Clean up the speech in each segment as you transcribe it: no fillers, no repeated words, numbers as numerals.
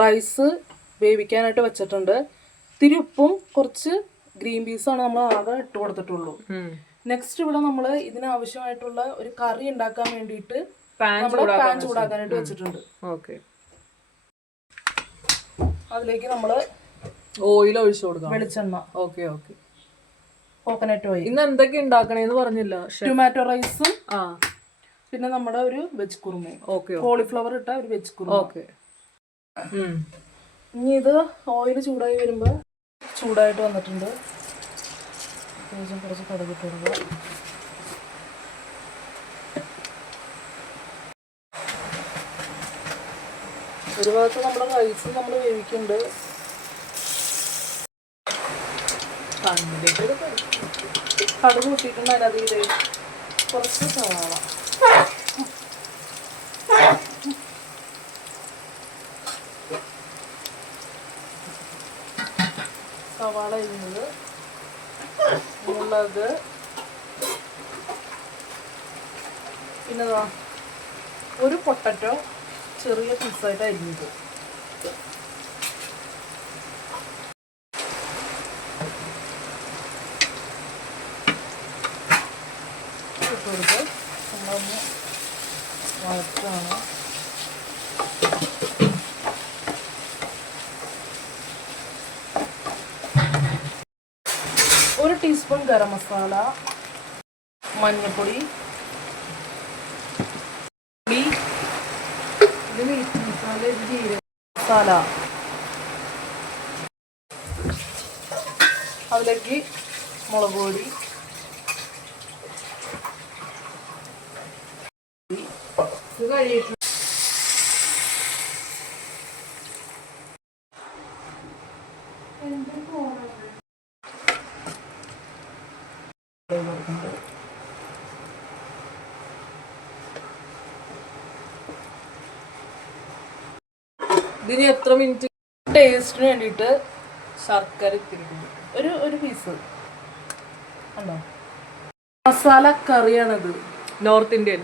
Rice വേവിക്കാനായിട്ട് വെച്ചിട്ടുണ്ട്. ഇത്തിരി ഉപ്പും കുറച്ച് ഗ്രീൻ പീസാണ് നമ്മൾ ആകെ ഇട്ട് കൊടുത്തിട്ടുള്ളൂ. നെക്സ്റ്റ് ഇവിടെ നമ്മൾ ഇതിനാവശ്യമായിട്ടുള്ള ഒരു കറി ഉണ്ടാക്കാൻ വേണ്ടിയിട്ട് പാൻ ചൂടാക്കാനായിട്ട് വെച്ചിട്ടുണ്ട്. അതിലേക്ക് നമ്മൾ ഓയിൽ ഒഴിച്ചു കൊടുക്കാം. വെളിച്ചെണ്ണ. Okay coconut oil. ഇന്ന് എന്തൊക്കെ ഉണ്ടാക്കണേന്ന് പറഞ്ഞില്ല. ടൊമാറ്റോ റൈസും പിന്നെ നമ്മുടെ ഒരു വെജ് കുറുമയും. കോളിഫ്ലവർ ഇട്ട ഒരു വെജ് കുറുമ. ഇനി ഇത് ഓയിൽ ചൂടായി വരുമ്പോൾ ചൂടായിട്ട് വന്നിട്ടുണ്ട്. കുറച്ച് കടുകിട്ട് കൊടുക്കുക. ഒരു ഭാഗത്ത് നമ്മുടെ റൈസ് നമ്മൾ വേവിക്കുന്നുണ്ട്. കടുക് കൂട്ടിയിട്ടുണ്ട്. അതിനകത്ത് കുറച്ച് സവാള, അരിഞ്ഞത്, മുളക്, പിന്നെ ഒരു പൊട്ടറ്റോ ചെറിയ പീസായിട്ട് അരിഞ്ഞത്, ഇട്ടുകൊടുത്ത് നമ്മളൊന്ന് വഴറ്റാണ്. ഒരു ടീസ്പൂൺ ഗരം മസാല, മഞ്ഞൾപ്പൊടി, മസാല, അതിലേക്ക് മുളക് പൊടി, ഇതിന് എത്ര മിനിറ്റ്? ടേസ്റ്റിന് വേണ്ടിയിട്ട് ശർക്കര ഇത്തിരി ഒരു പീസ് ഉണ്ടോ. മസാല കറിയാണിത്. നോർത്ത് ഇന്ത്യൻ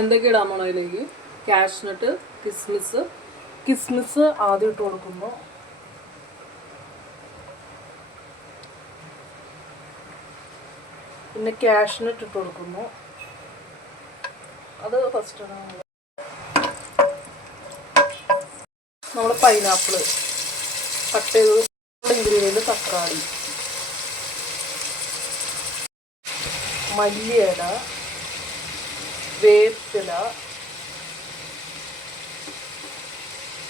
എന്തൊക്കെ ഇടാൻ പോണോ അതിലേക്ക്? കാഷ്നട്ട്, കിസ്മിസ് ആദ്യം ഇട്ട് കൊടുക്കുന്നു. പിന്നെ കാഷ്നട്ട് ഇട്ട് കൊടുക്കുന്നു. അത് ഫസ്റ്റ് നമ്മൾ പൈനാപ്പിള് കട്ട് ചെയ്ത്, ഇൻഗ്രീഡിയൻറ്റ് തക്കാളി, മല്ലിയില, വേപ്പില,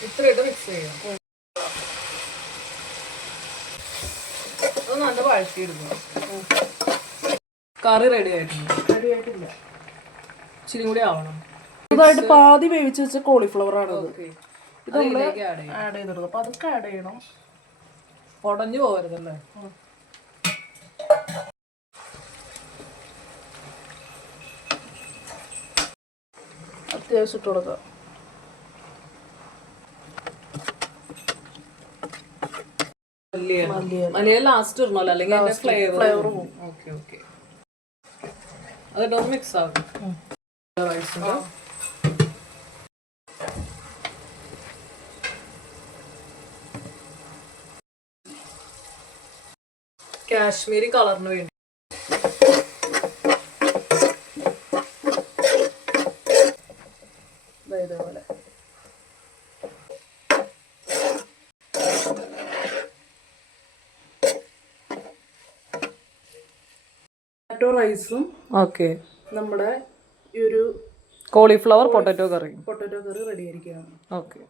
ഇത്രയിട്ട് മിക്സ് ചെയ്യാം. അത് നല്ല വഴറ്റിയിടുന്നു. കറി റെഡി ആയിട്ടില്ല. ഇച്ചിരി കൂടി ആവണം. ഇതായിട്ട് പാതി വേവിച്ച് വെച്ച കോളിഫ്ലവർ ആണ് ഇത് നമ്മൾ ആഡ് ചെയ്തിടുന്നത്. അപ്പൊ അതൊക്കെ ആഡ് ചെയ്യണം. ഉടഞ്ഞു പോകരുതല്ലേ? അത്യാവശ്യം ഇട്ട് കൊടുക്കാം. മല്ലിയില ലാസ്റ്റ് ഇടണല്ലോ, അല്ലെങ്കിൽ ഫ്ലേവർ പോകും. അതിട്ടൊന്ന് മിക്സ് ആകും. കാശ്മീരി കളറിന് വേണ്ടി ഇതേപോലെ പൊട്ടാറ്റോ റൈസും നമ്മുടെ ഈ ഒരു കോളിഫ്ലവർ പൊട്ടാറ്റോ കറി റെഡി ആയിരിക്കുകയാണ്. ഓക്കെ.